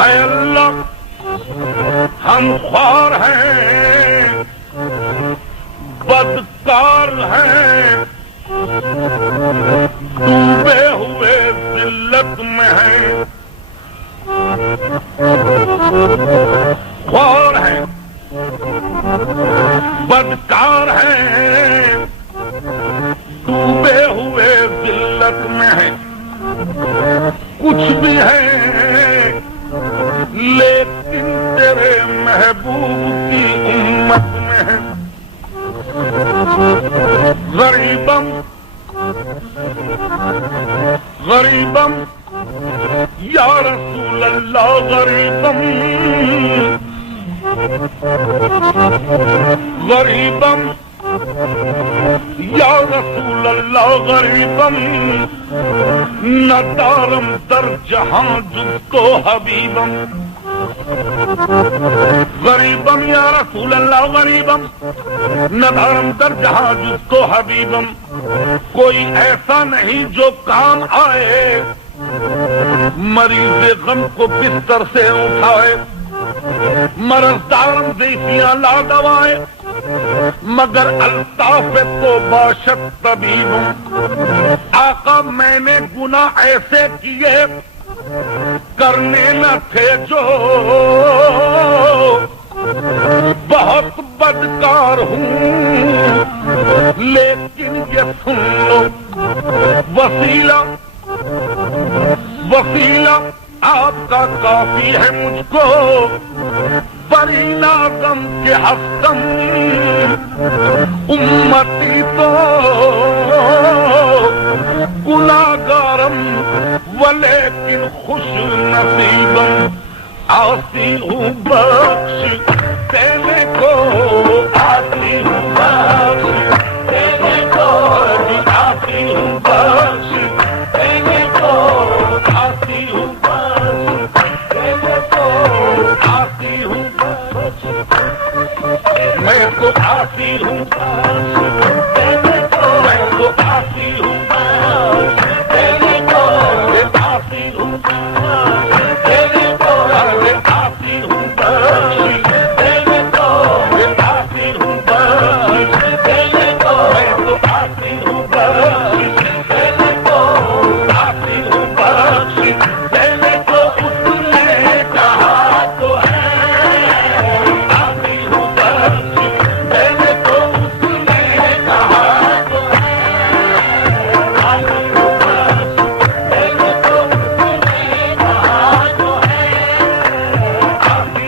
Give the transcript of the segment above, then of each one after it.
اے اللہ ہم خوار ہیں، بدکار ہیں، ڈوبے ہوئے ذلت میں ہیں، خوار ہیں، بدکار ہیں، ڈوبے ہوئے ذلت میں ہیں، کچھ بھی ہے لیکن تیرے محبوب کی امت میں ہے۔ غریبم غریبم یا رسول اللہ، غریبم غریبم یا رسول اللہ، غریبم نہ دارم در جہاں جز کو حبیبم، غریبم یا رسول اللہ، غریبم نہ دارم در جہاں جز کو حبیبم، کوئی ایسا نہیں جو کام آئے، مریض غم کو بستر سے اٹھائے، مرض دارم دیکھیاں لا دوائے، مگر الطاف تو باشد طبیبم۔ آقا میں نے گناہ ایسے کیے کرنے نہ تھے جو، بہت بدکار ہوں لیکن یہ سن لو، وسیلہ وسیلہ آپ کا کافی ہے مجھ کو، بری نازم کے ہفتم امتی تو گناہگارم ولیکن خوش نصیبم، آسی ہوں بخش دینے کو، آسی ہوں بخش دینے کو، آسی ہوں بخش دینے کو، آسی ہوں بخش دینے کو، آسی ہوں بخش میں تو آسی ہوں بخش دینے کو، میں تو آسی ہوں بخش دینے کو، آسی ہوں بخش دینے کو، آسی ہوں بخش دینے کو، آسی ہوں بخش دینے کو، میں تو آسی ہوں بخش دینے کو، آسی ہوں بخش دینے کو، اس نے کہا تو ہے، آسی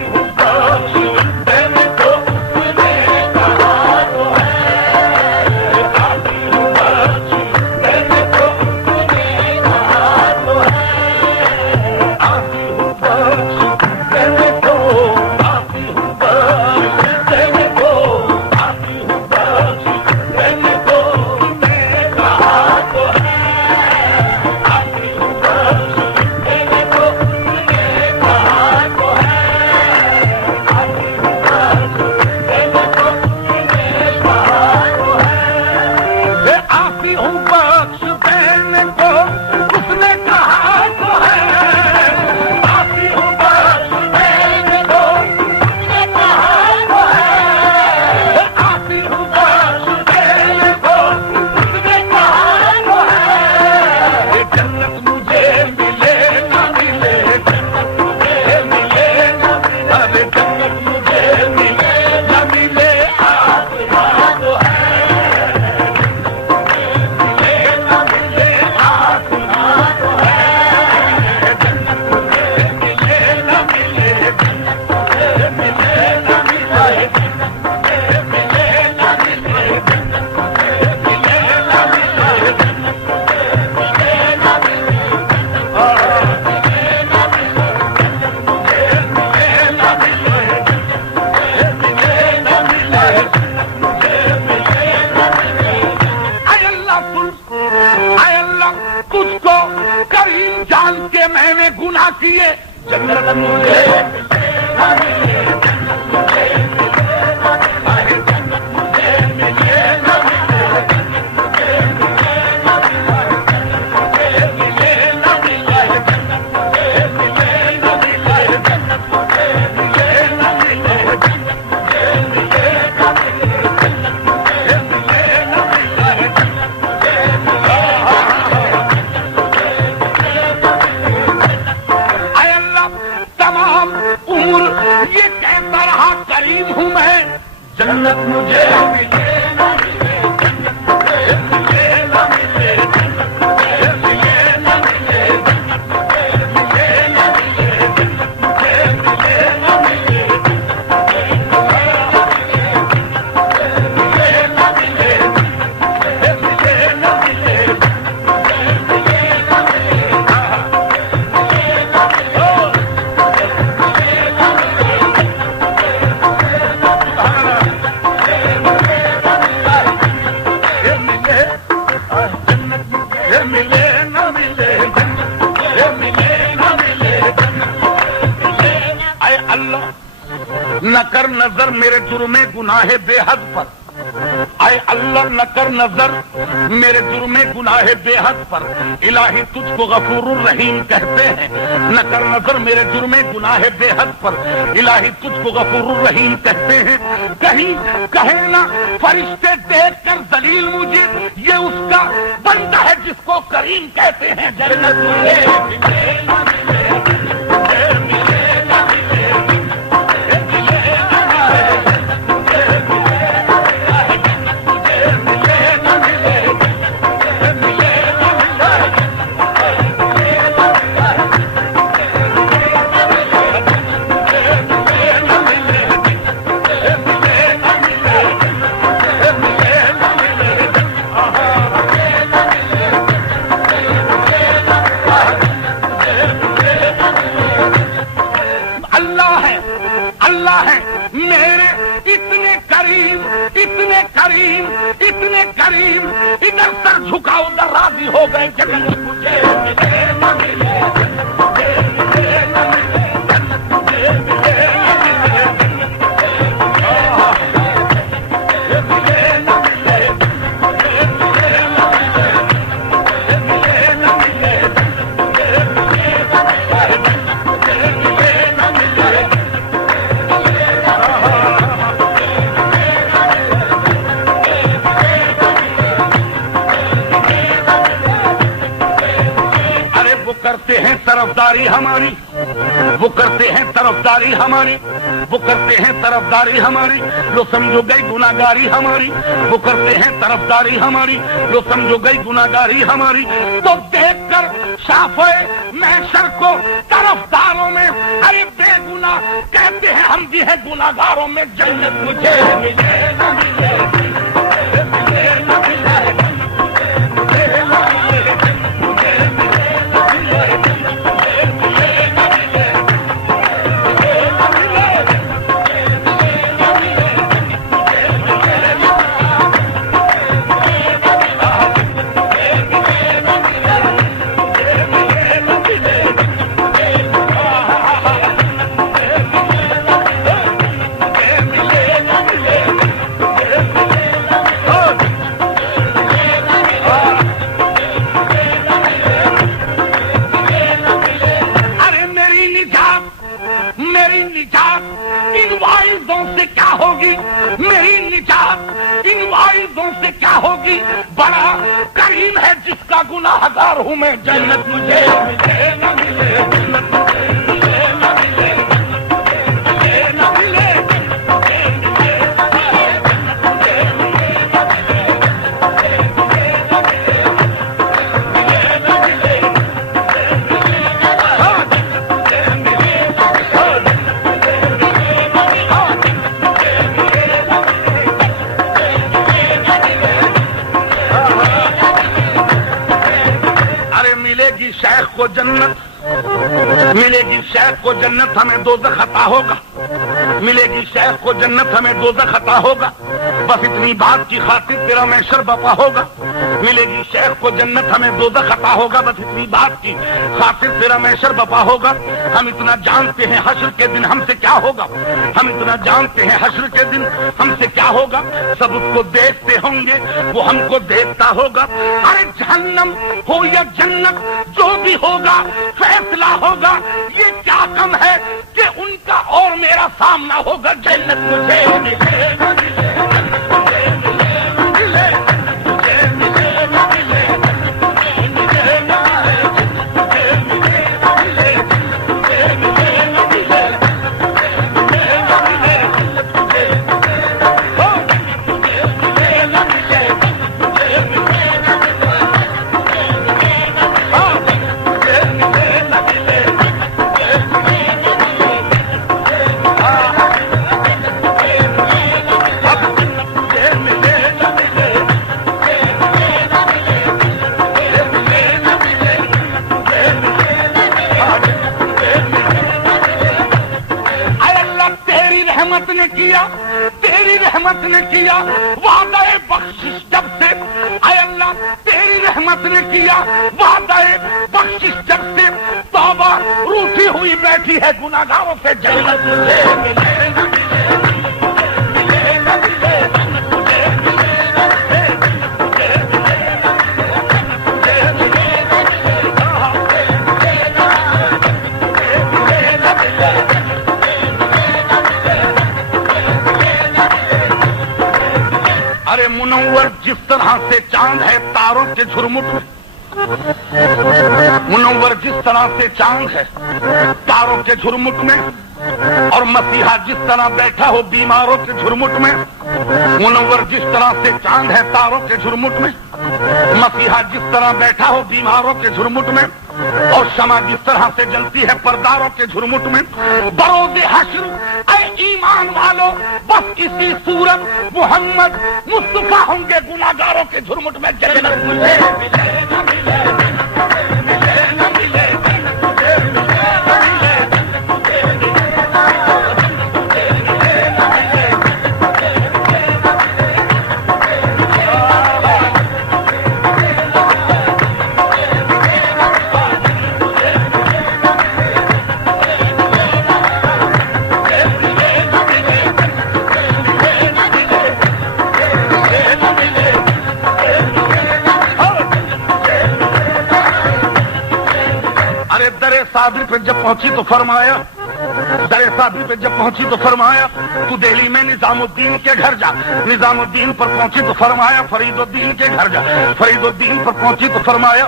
ہوں بخش دینے کو، اس نے کہا تو ہے، آسی ہوں بخش دینے کو، اس نے کہا تو ہے، آسی ہوں بخش دینے کو، اس نے کہا تو ہے، آسی ہوں بخش دینے کو، اس نے کہا تو ہے، آسی ہوں بخش دینے کو، آسی ہوں بخش دینے کو، آسی ہوں بخش دینے کو، اس نے کہا تو ہے، آسی ہوں بخش دینے کو، اس نے کہا تو ہے، آسی ہوں بخش دینے کو، اس نے کہا تو ہے، آسی ہوں بخش دینے کو، اس نے کہا تو ہے، آسی ہوں بخش دینے کو، اس نے کہا تو ہے، آسی ہوں بخش دینے کو، اس نے کہا تو ہے، یہ جنت مجھے ملے نہ ملے، جنت مجھے ملے نہ ملے، ارے جنت مجھے ملے نہ ملے، آسمان تو ہے، ملے نہ ملے، آسمان تو ہے، جنت مجھے ملے نہ ملے، جنت مجھے ملے نہ ملے، جنت مجھے ملے نہ ملے، جنت مجھے ملے نہ ملے، جنت مجھے ملے نہ ملے، اے اللہ اے اللہ تجھ کو کریم جان کے میں نے گناہ کیے، جنت مجھے ملے نہ ملے، جنت مجھے ملے نہ ملے، جنت مجھے ملے نہ ملے، جنت مجھے ملے نہ ملے، جنت مجھے ملے کریم ہوں میں، جنت مجھے ملے نہ ملے، جنت مجھے ملے نہ ملے، جنت مجھے ملے نہ ملے، جنت مجھے ملے نہ ملے، جنت مجھے ملے نہ ملے، نہ کر نظر میرے جرم گناہ بے حد پر، اے اللہ نہ کر نظر میرے جرم گناہ بے حد پر، الہی تجھ کو غفور الرحیم کہتے ہیں، نہ کر نظر میرے جرم گناہ بے حد پر، الہی تجھ کو غفور الرحیم کہتے ہیں، کہیں کہے نہ فرشتے دیکھ کر ذلیل مجھے، یہ اس کا بندہ ہے جس کو کریم کہتے ہیں، جنت ملے ملے نہ ملے، اتنے کریم، ادھر سر جھکا ادھر راضی ہو گئے، جنت مجھے ملے نہ ملے، جنت مجھے ملے نہ ملے، جنت مجھے ملے نہ ملے، جنت ملے نہ ملے، ملے نہ ملے، ملے نہ ملے، ملے نہ ملے، کرتے ہیں طرفداری ہماری، وہ کرتے ہیں طرفداری ہماری، وہ کرتے ہیں طرفداری ہماری، لو سمجھو گئی گناہگاری ہماری، وہ کرتے ہیں طرفداری ہماری، لو سمجھو گئی گناہگاری ہماری، تو دیکھ کر شافعِ محشر کو طرفداروں میں ارے بے گناہ کہتے ہیں ہم بھی ہیں گناہگاروں میں، جنت مجھے ملے نہ ملے، ملے نہ ملے، بڑا کریم ہے جس کا گناہگار ہوں میں، جنت مجھے ملے نہ ملے، جنت مجھے ملے نہ ملے، ملے نہ ملے، شیخ کو جنت ملے گی، شیخ کو جنت ہمیں دوزخ عطا ہوگا، ملے گی شیخ کو جنت ہمیں دوزخ عطا ہوگا، بس اتنی بات کی خاطر تیرا محشر بپا ہوگا، ملے گی شیخ کو جنت ہمیں دوزخ عطا ہوگا، بس اتنی بات کی خاطر تیرا محشر بپا ہوگا، ہم اتنا جانتے ہیں حشر کے دن ہم سے کیا ہوگا، ہم اتنا جانتے ہیں حشر کے دن ہم سے کیا ہوگا، سب اس کو دیکھتے ہوں گے وہ ہم کو دیکھتا ہوگا، ارے جہنم ہو یا جنت جو بھی ہوگا فیصلہ ہوگا، یہ کیا کم ہے کہ ان کا اور میرا سامنا ہوگا، جنت مجھے ملے نہ ملے، جنت مجھے ملے نہ ملے، مجھے ملے نہ ملے، مجھے نہ ملے، مجھے ملے نہ ملے، مجھے ملے نہ ملے، مجھے نہ ملے، نے کیا، تیری رحمت نے کیا وعدہ بخشش جب سے، اے اللہ تیری رحمت نے کیا وعدہ بخشش جب سے، توبہ روٹھی ہوئی بیٹھی ہے گناہگاروں سے، جنت مجھے ملے نہ ملے نہ ملے مجھے ملے نہ ملے ارے منور جس طرح سے چاند ہے تاروں کے جھرمٹ میں، منور جس طرح سے چاند ہے تاروں کے جھرمٹ میں، اور مسیحا جس طرح بیٹھا ہو بیماروں کے جھرمٹ میں، منور جس طرح سے چاند ہے تاروں کے جھرمٹ میں، مسیحا جس طرح بیٹھا ہو بیماروں کے جھرمٹ میں، اور شمع جس طرح سے جلتی ہے پرداروں کے جھرمٹ میں، بروز حشر اے ایمان والو بس اسی صورت محمد مصطفیٰ ہوں گے گناہگاروں کے جھرمٹ میں، جنت مجھے ملے نہ ملے ملے نہ ملے صادری پہ جب پہنچی تو فرمایا، در صادری پہ جب پہنچی تو فرمایا تو دہلی میں نظام الدین کے گھر جا، نظام الدین پر پہنچی تو فرمایا فرید الدین کے گھر جا، فرید الدین پر پہنچی تو فرمایا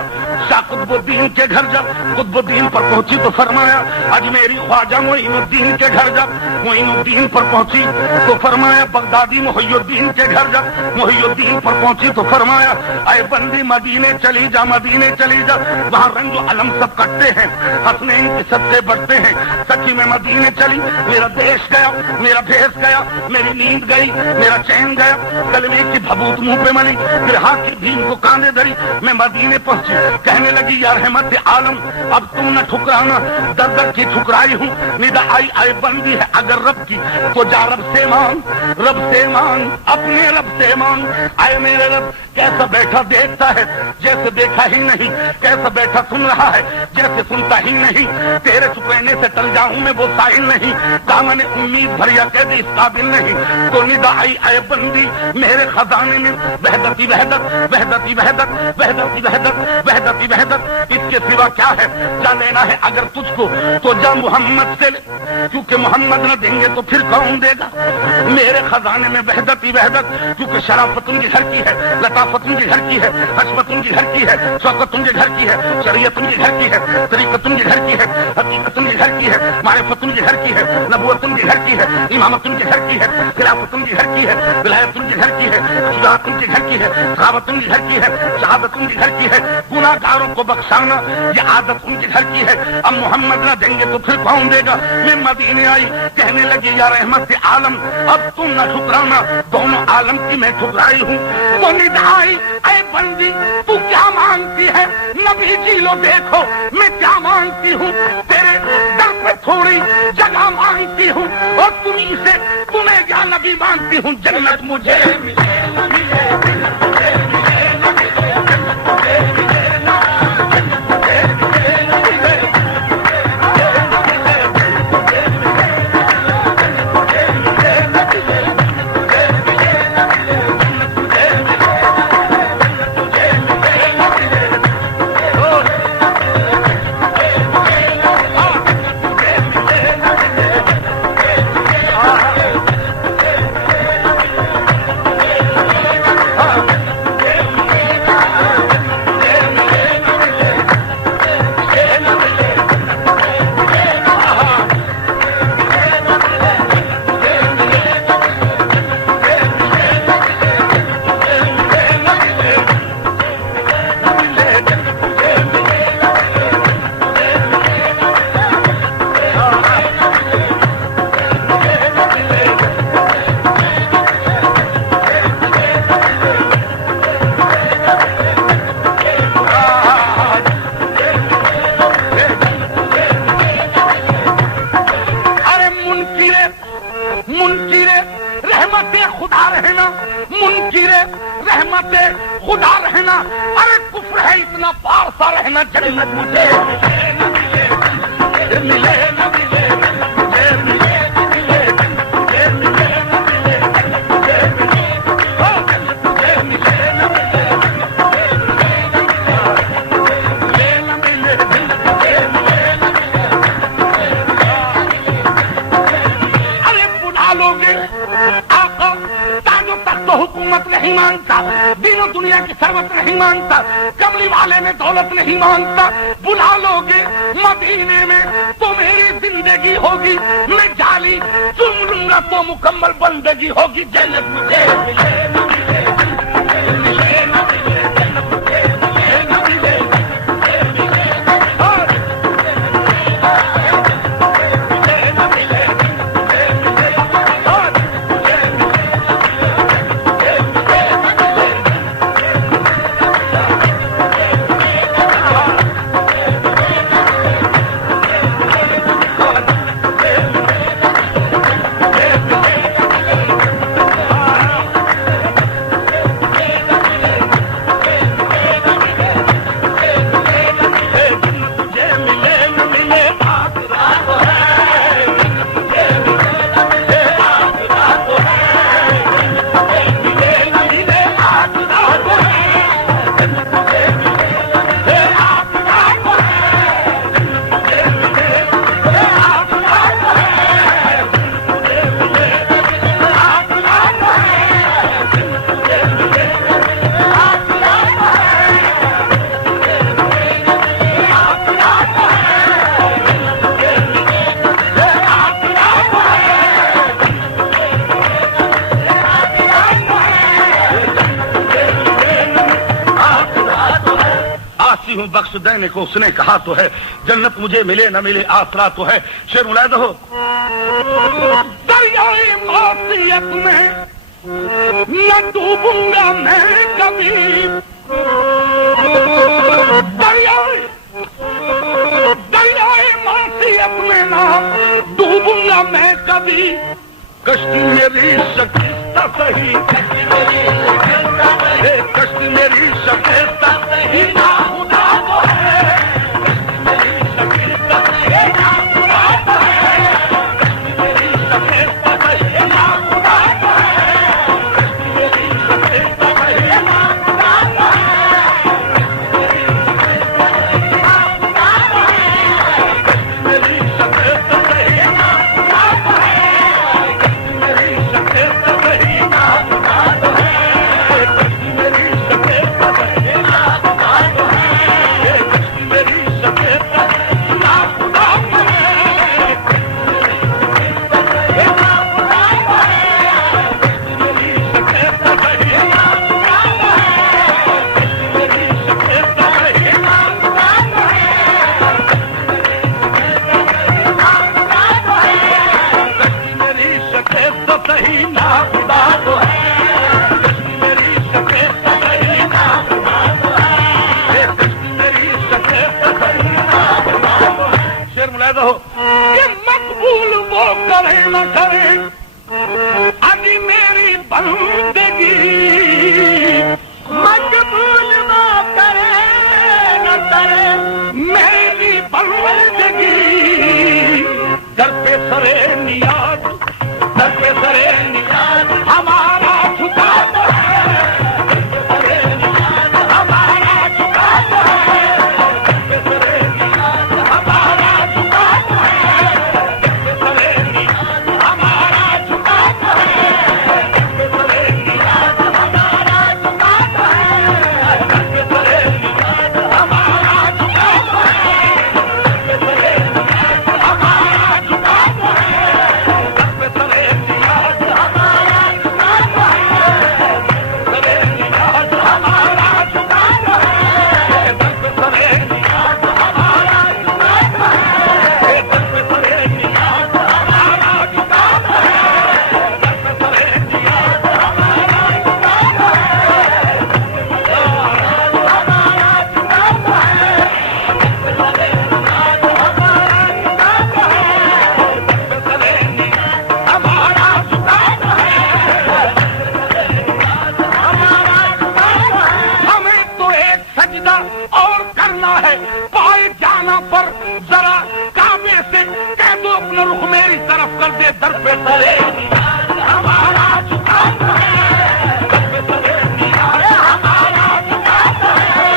شاہ قطب الدین کے گھر جا، قطب الدین پر پہنچی تو فرمایا اجمیری خواجہ معین الدین کے گھر جا، معین الدین پر پہنچی تو فرمایا بغدادی محی الدین کے گھر جا، محی الدین پر پہنچی تو فرمایا اے بندی مدینے چلی جا، مدینے چلی جا، وہاں رنگ و علم سب کٹتے ہیں، حسنین کی سب سے بڑھتے ہیں، سچی میں مدینے چلی، میرا دیش گیا، میرا بھیس گیا، میری نیند گئی، میرا چین گیا، کلمے کی بھبوت منہ پہ ملی، پھر ہاتھ کی بھیم کو کاندھے دھری، میں مدینے پہنچی، کہنے لگی یا رحمت عالم اب تم نہ ٹھکرانا، در در کی ٹھکرائی ہوں، ندا آئی آئے بندی ہے اگر رب کی تو جا رب سے مانگ، رب سے مانگ، اپنے رب سے مانگ، آئے میرے رب کیسا بیٹھا دیکھتا ہے جیسے دیکھا ہی نہیں، کیسا بیٹھا سن رہا ہے جیسے سنتا ہی نہیں، تیرے چپینے سے ٹل جاؤں میں وہ ساحل نہیں، دامن امید بھریا قیدی اس قابل نہیں، تو ندا آئی اے بندی میرے خزانے میں وحدتی وحدت، وحدتی وحدت، وحدتی وحدت، وحدتی وحدت، اس کے سوا کیا ہے، کیا لینا ہے اگر تجھ کو تو جا محمد سے لے، کیونکہ محمد نہ دیں گے تو پھر کون دے گا، میرے خزانے میں وحدتی وحدت، کیونکہ شرافت ان کے گھر کی ہے، لطافت ان کے گھر کی ہے، حشمت ان کے گھر کی ہے، شوقت ان کے گھر کی ہے، شریعت ان کے گھر کی ہے، طریقت ان کے گھر کی ہے، حقیقت ان کے گھر کی ہے، معرفت ان کے گھر کی ہے، نبوت ان کے گھر کی ہے، امامت ان کے گھر کی ہے، خلافت ان کے گھر کی ہے، ولایت ان کے گھر کی ہے، شجاعت ان کے گھر کی ہے، صحابت ان کے گھر کی ہے، شہادت ان کے گھر کی ہے، گناہ گاروں کو بخشانا یہ عادت ان کے گھر کی ہے، اب محمد نہ دیں گے تو پھر کون دے گا، میں مدینے آئی کہنے لگی یا رحمت عالم اب تم نہ ٹھکرانا، دونوں عالم کی میں ٹھکرائی ہوں، تو ندائی اے بندی تو کیا مانگتی ہے، نبی جی لو دیکھو میں کیا مانگتی ہوں، تیرے در پہ تھوڑی جگہ مانگتی ہوں، اور تمہیں سے تمہیں کیا نبی مانگتی ہوں، جنت مجھے ملے نہ ملے، جنت مجھے ملے نہ ملے، جنت مجھے ملے نہ عظمت خدا رہنا، ارے کفر ہے اتنا پارسا رہنا، جنت مجھے ملے نہ ملے، مجھے ملے نہ ملے، مجھے ملے نہ ملے، مجھے ملے نہ ملے، حکومت نہیں مانگتا، دین و دنیا کی ثروت نہیں مانگتا، کملی والے میں دولت نہیں مانگتا، بلا لو گے مدینے میں تو میری زندگی ہوگی، میں جالی چن لوں گا تو مکمل بندگی ہوگی، جنت مجھے ملے نہ ملے، ملے نہ ملے، جنت مجھے ملے نہ ملے، ہوں بخش دینے کو اس نے کہا تو ہے، جنت مجھے ملے نہ ملے آسرا تو ہے، شعر ملاحظہ ہو، دریائے معصیت میں نہ ڈوبوں گا میں کبھی، دریائے معصیت میں نہ ڈوبوں گا میں کبھی، کشتی میری شکست صحیح، کشتی میری شکست صحیح، مقبول وہ کرے نہ کرے ابھی میری بندگی، مقبول وہ کرے نہ کرے میری بندگی، در پہ سرے نیاز، در پہ سرے نیاز ہمارا جھکا تو ہے، زمانہ پر ذرا کعبے سے کہہ دو اپنا رخ میری طرف کر دے، در پہ تلے ہمارا جھکاتا ہے، در پہ تلے ہمارا جھکاتا ہے،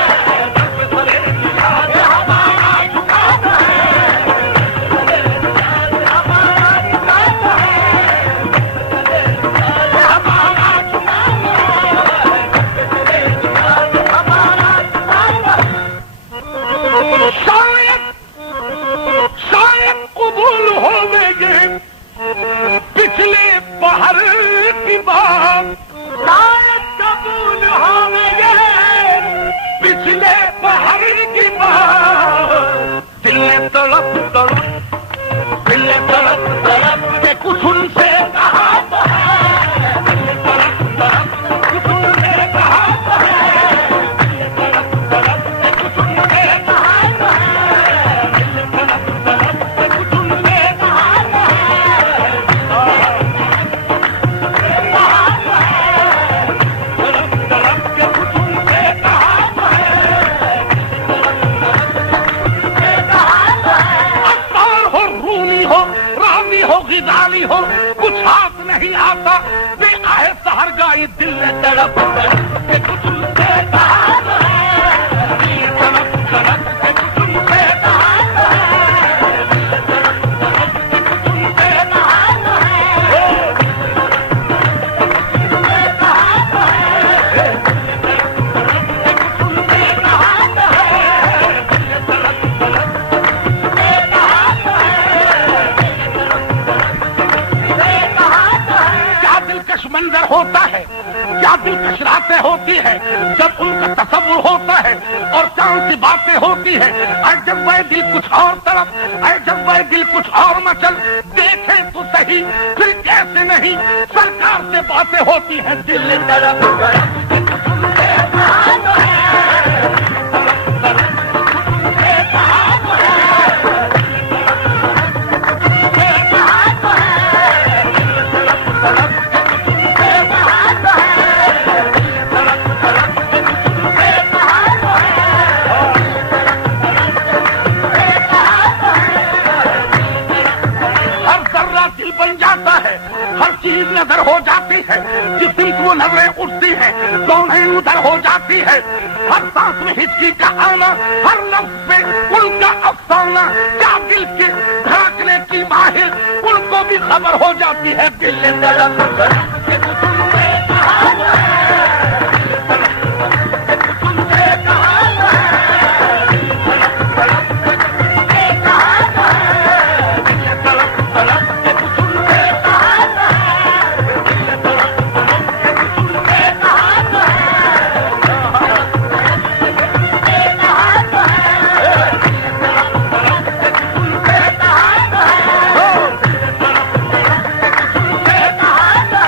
در پہ تلے ہمارا جھکاتا ہے، ہمارا جھکاتا ہے، ہمارا شاید قبول ہوے گے پچھلے بہر کی بات، شاید قبول ہوے گے پچھلے بہر کی بات، دل نے تڑپ تڑپ، دل نے تڑپ تڑپ کے کچھ ان سے کہا تو ہے، دل نے تڑپ تڑپ کچھ ان سے کہا تو ہے، دل نے تڑپ تڑپ کے کچھ ان سے کہا تو ہے، دل نے تڑپ تڑپ کے کچھ ان سے کہا تو ہے، تڑپ تڑپ کے کچھ ان سے کہا تو ہے، عطار ہو، رومی ہو، رامی ہو، غزالی ہو، کچھ ہاتھ نہیں آتا بے آئے سحر گائی، دل نے تڑپ تڑپ کے کچھ ان سے کہا تو ہے، دل نے تڑپ تڑپ کے کچھ ان سے کہا تو ہے، دل نے تڑپ تڑپ کے کچھ ان سے کہا تو ہے، کہا تو ہے، دل نے تڑپ تڑپ کے کچھ ان سے کہا تو ہے، دل نے تڑپ تڑپ کے کہا تو ہے، کیا دلکش منظر ہوتا ہے، کیا دلکش راتیں ہوتی ہے جب ان کا تصور ہوتا ہے اور چاند سی باتیں ہوتی ہے، اے جب وہ دل کچھ اور طرف، اے جب وہ دل کچھ اور مچل، دیکھیں تو صحیح پھر کیسے نہیں سرکار سے باتیں ہوتی ہیں، دل نے تڑپ تڑپ کے کچھ ان سے کہا تو ہے، تڑپ تڑپ کے کچھ ان سے کہا تو ہے، تڑپ تڑپ کے کچھ ان سے کہا تو ہے، تڑپ تڑپ کے کچھ ان سے کہا تو ہے، تڑپ تڑپ کے کچھ ان سے کہا تو ہے، ہر ذرہ دل بن جاتا ہے، ہر چیز نظر ہو جاتی ہے، جس دن کو نظریں اٹھتی ہیں کونین ادھر ہو جاتی ہے، ہر سانس میں ہچکی کا آنا، ہر لفظ پہ ان کا افسانہ، کیا دل کے دھڑکنے کی ماہر ان کو بھی خبر ہو جاتی ہے، دل نے تڑپ تڑپ کے کچھ ان سے کہا تو ہے، دل نے تڑپ تڑپ کے کچھ ان سے کہا تو ہے، دل نے تڑپ تڑپ کے کچھ ان سے کہا تو ہے، دل نے تڑپ تڑپ کے کچھ ان سے کہا تو ہے، دل نے تڑپ تڑپ کے کچھ ان سے کہا تو ہے،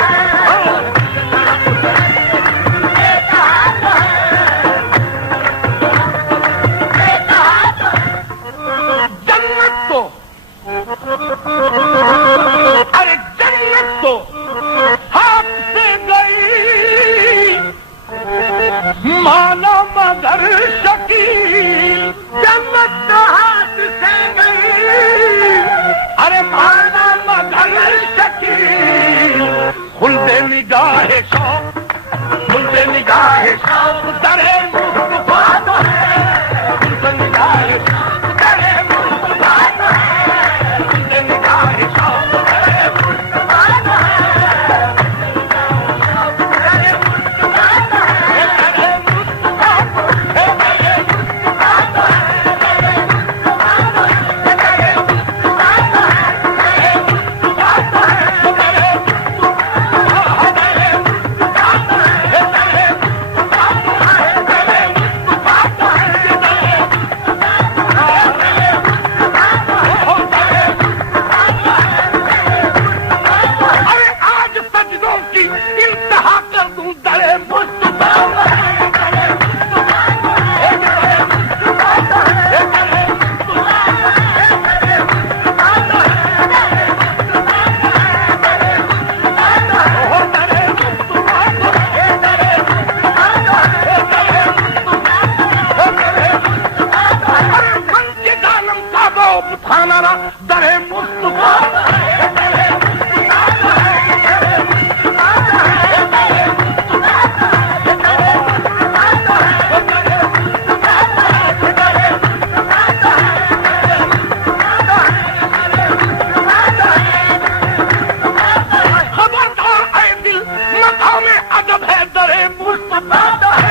توپ خانہ را در مصطفیٰ خبردار اے دل مقام ادب ہے در مصطفیٰ